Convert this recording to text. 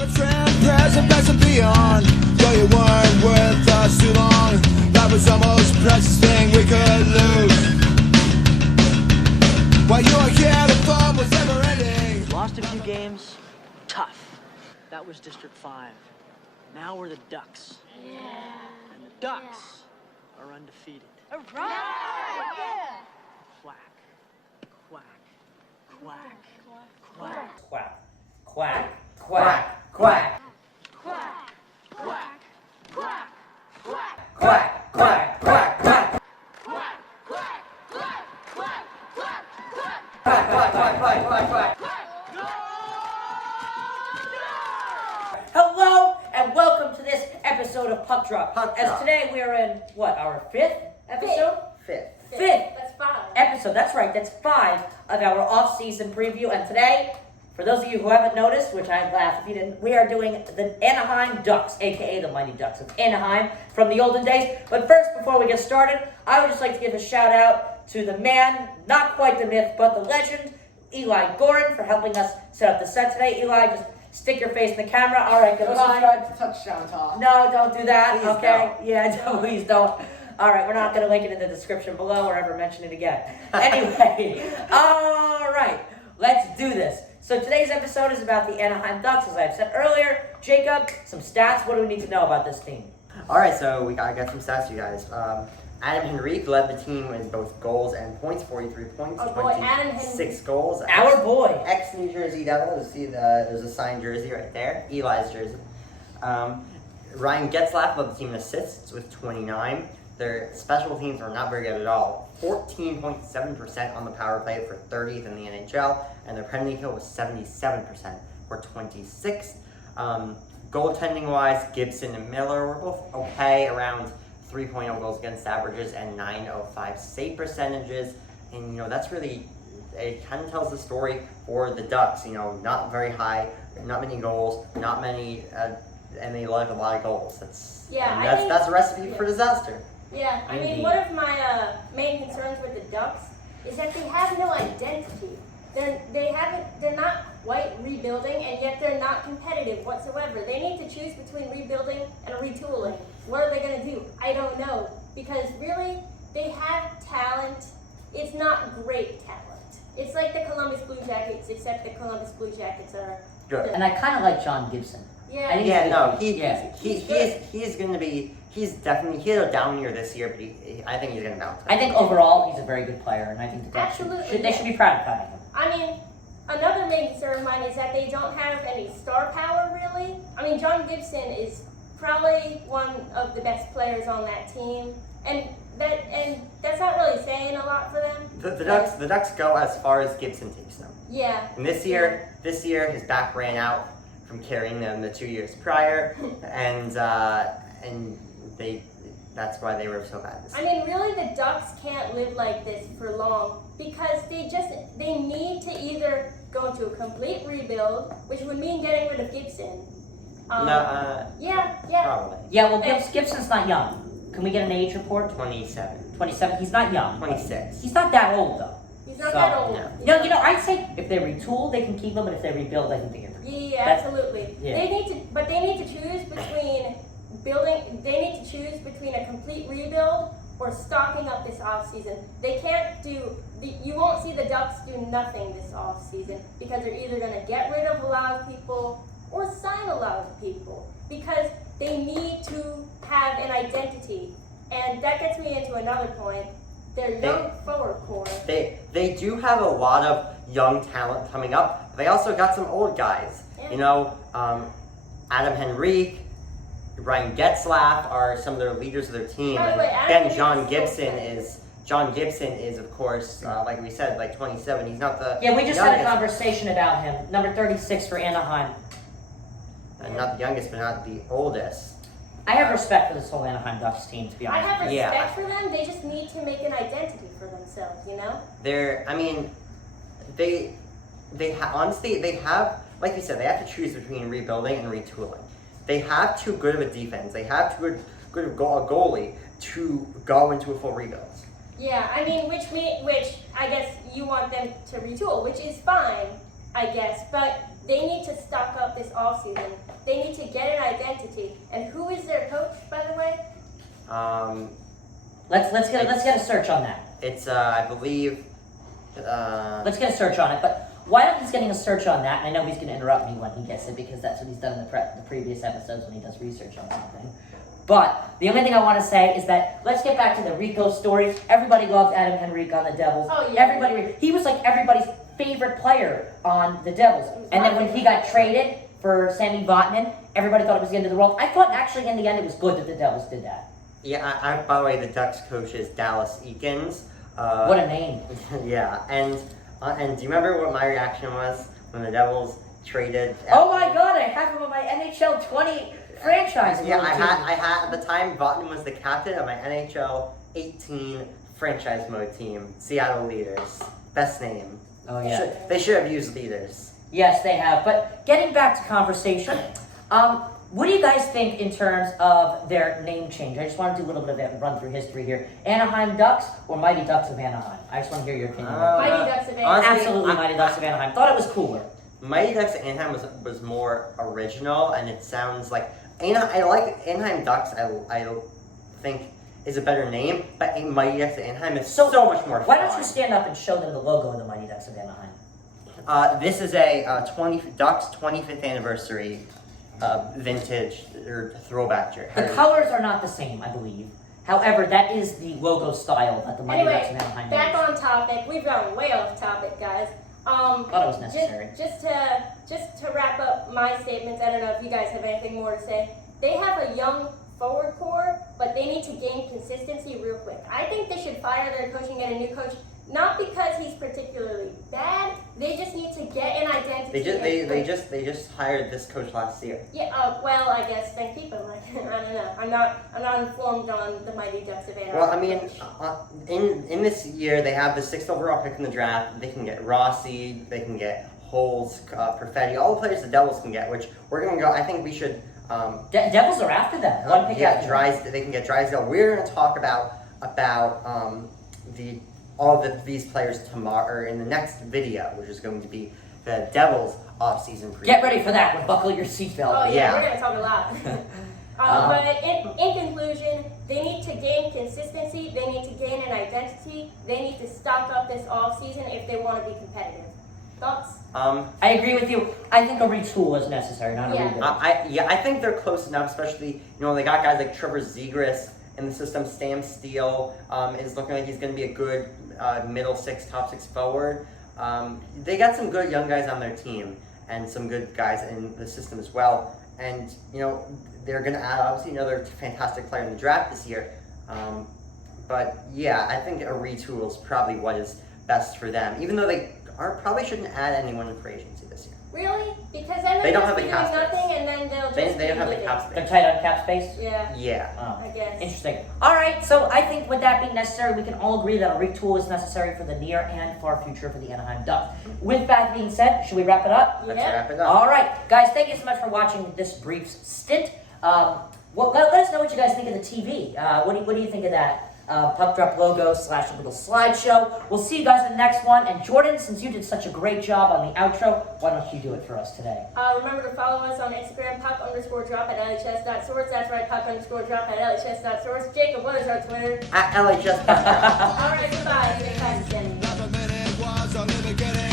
of a trend, present, past and beyond. Though you weren't with us too long, life was the most precious thing we could lose. While you were here, the fun was never ending. Lost a few games, tough. That was District 5. Now we're the Ducks. Yeah. And the Ducks are undefeated. All right. Yeah. Quack, quack, quack, quack. Quack, quack, quack, quack, Quack, quack, quack, quack, quack, quack, quack, quack. quack, quack, quack, quack, quack, quack. Quack, quack, quack, quack, quack, quack. Hello and welcome to this episode of Puck Drop. As today we are in what, our fifth episode? Fifth. That's 5. Episode. That's right. That's 5 of our off-season preview. And today, for those of you who haven't noticed, which I'd laugh if you didn't, we are doing the Anaheim Ducks, aka the Mighty Ducks of Anaheim from the olden days. But first, before we get started, I would just like to give a shout out to the man, not quite the myth, but the legend, Eli Gorin, for helping us set up the set today. Eli, just stick your face in the camera. All right, goodbye. Subscribe to Touchdown Talk. No, don't do that. Please okay? don't. Yeah, no, please don't. All right, we're not going to link it in the description below or ever mention it again. Anyway, all right, let's do this. So today's episode is about the Anaheim Ducks, as I've said earlier. Jacob, some stats. What do we need to know about this team? All right, so I got some stats, you guys. Adam Henrique led the team in both goals and points, 43 points, Oh boy, Adam 26 Henrique. goals. Our boy. Ex-New Jersey Devil. You see there's a signed jersey right there, Eli's jersey. Ryan Getzlaf led the team in assists with 29. Their special teams are not very good at all. 14.7% on the power play for 30th in the NHL, and their penalty kill was 77% for 26th. Goaltending-wise, Gibson and Miller were both okay, around 3.0 goals against averages and 9.05 save percentages. And, that's really, it kind of tells the story for the Ducks. Not very high, not many goals, not many, and they let up a lot of goals. That's a recipe for disaster. Yeah, I mean, one of my main concerns with the Ducks is that they have no identity. They're not quite rebuilding, and yet they're not competitive whatsoever. They need to choose between rebuilding and retooling. What are they going to do? I don't know, because really, they have talent. It's not great talent. It's like the Columbus Blue Jackets, except the Columbus Blue Jackets are Good. And I kind of like John Gibson. Yeah. I think He's definitely, he had a down year this year, but I think he's going to bounce back. I think overall he's a very good player, and I think the Ducks Absolutely, should be proud of having him. I mean, another main concern of mine is that they don't have any star power, really. I mean, John Gibson is probably one of the best players on that team, and that's not really saying a lot for them. The Ducks go as far as Gibson takes them. Yeah. And this year his back ran out from carrying them the 2 years prior, and that's why they were so bad this year. I mean, really, the Ducks can't live like this for long because they need to either go into a complete rebuild, which would mean getting rid of Gibson. Yeah. Probably. Yeah, well, Gibson's not young. Can we get an age report? 27. 27. He's not young. 26. He's not that old, though. He's not that old. no. No, I'd say if they retool, they can keep him, but if they rebuild, I think they can. Yeah, absolutely. Yeah. They need to choose between building. They need to choose between a complete rebuild or stocking up this offseason. They can't do. You won't see the Ducks do nothing this offseason because they're either going to get rid of a lot of people or sign a lot of people because they need to have an identity. And that gets me into another point. Their young forward core. They do have a lot of young talent coming up. They also got some old guys. Yeah. Adam Henrique, Ryan Getzlaf are some of their leaders of their team. By the way, Adam Then Henrique John Gibson is of course, like we said, like 27. He's not the Yeah, we just had a youngest. conversation about him. Number 36 for Anaheim. Not the youngest, but not the oldest. I have respect for this whole Anaheim Ducks team, to be I honest. have respect Yeah. for them. They just need to make an identity for themselves, Honestly, they have, like you said, they have to choose between rebuilding and retooling. They have too good of a defense. They have too good of a goalie to go into a full rebuild. Yeah, I mean, which I guess you want them to retool, which is fine, I guess. But they need to stock up this offseason. They need to get an identity. And who is their coach, by the way? Let's get a search on that. It's I believe. Let's get a search on it. But while he's getting a search on that, and I know he's going to interrupt me when he gets it because that's what he's done in the previous episodes when he does research on something. But the only thing I want to say is that let's get back to the Rico story. Everybody loved Adam Henrique on the Devils. Oh, yeah. He was like everybody's favorite player on the Devils. And then when he got traded for Sammy Vatanen, everybody thought it was the end of the world. I thought actually in the end it was good that the Devils did that. Yeah, by the way, the Ducks coach is Dallas Eakins. What a name. Yeah, and do you remember what my reaction was when the Devils traded? Oh my God, I have him on my NHL 20 franchise. Yeah, I had at the time. Vatanen was the captain of my NHL 18 franchise mode team, Seattle Leaders. Best name. Oh yeah. They should have used Leaders. Yes, they have. But getting back to conversation, what do you guys think in terms of their name change? I just want to do a little bit of a run through history here. Anaheim Ducks or Mighty Ducks of Anaheim? I just want to hear your opinion. Mighty Ducks of Anaheim. honestly, Absolutely, Mighty Ducks of Anaheim. Thought it was cooler. Mighty Ducks of Anaheim was more original, and it sounds like I like Anaheim Ducks. I think is a better name, but Mighty Ducks of Anaheim is so much more fun. Why don't you stand up and show them the logo of the Mighty Ducks of Anaheim? This is a Ducks 25th anniversary vintage or throwback jersey. The colors are not the same, I believe. However, that is the logo style that the Mighty Ducks of Anyway, Anaheim back uses. on topic. We've gone way off topic, guys. Thought it was necessary. Just to wrap up my statements, I don't know if you guys have anything more to say. They have a young forward core, but they need to gain consistency real quick. I think they should fire their coach and get a new coach, not because he's particularly bad. They just need to get an identity. They just hired this coach last year. Yeah. Well, I guess then keep him. Like I don't know. I'm not informed on the Mighty Ducks of Anaheim. Well, I mean, in this year they have the 6th overall pick in the draft. They can get Rossi, they can get Holes, Perfetti, all the players the Devils can get. Which we're gonna go. I think we should. Devils are after them. One pick after them. They can get Drysdale. We're gonna talk about these players tomorrow or in the next video, which is going to be the Devils off-season preview. Get ready for that one. Buckle your seatbelt. Oh yeah, Yeah. we're gonna talk a lot. But in conclusion, they need to gain consistency. They need to gain an identity. They need to stock up this off season if they want to be competitive. Thoughts? I agree with you. I think a retool is necessary, not a Yeah. rebuild. I think they're close enough, especially they got guys like Trevor Zegras in the system. Sam Steele is looking like he's going to be a good middle six, top six forward. They got some good young guys on their team and some good guys in the system as well. And they're going to add obviously another fantastic player in the draft this year. But yeah, I think a retool is probably what is best for them, even though they probably shouldn't add anyone in free agency this year. Really? Because then They they'll don't just have be the cap doing space. nothing, and then they'll just They don't have the leaving. cap They're space. tight on cap space? Yeah, Yeah. Oh. I guess. Interesting. All right, so I think with that being necessary, we can all agree that a retool is necessary for the near and far future for the Anaheim Ducks. With that being said, should we wrap it up? Let's Yeah. wrap it up. All right, guys, thank you so much for watching this brief stint. Let us know what you guys think of the TV. What do you think of that Puck Drop logo / a little slideshow? We'll see you guys in the next one. And Jordan, since you did such a great job on the outro, why don't you do it for us today? Remember to follow us on Instagram, puck_drop at LHS.source. That's right, puck_drop at LHS.source. Jacob, what is our Twitter? At LHS. All right, goodbye. Stay kind, Jenny. Not a minute was only beginning.